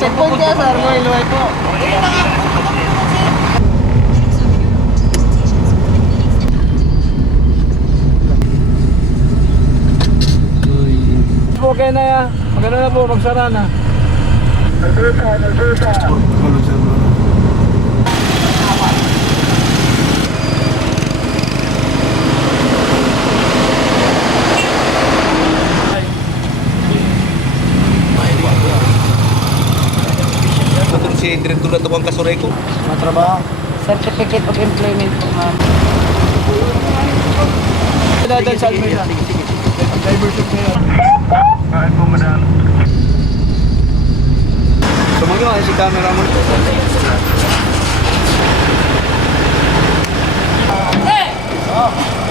Checkpoint ya, sir. Luway po. Okay na ya. Maganda na po, magsara na. Si Direktur na ito ang kasuray ko. Matrabaho. Certificate of Employment po, ma'am. Dadal sa Almeida. Diversion na yun. Kahit po madalo. Tumagin mo si camera mo. Oh.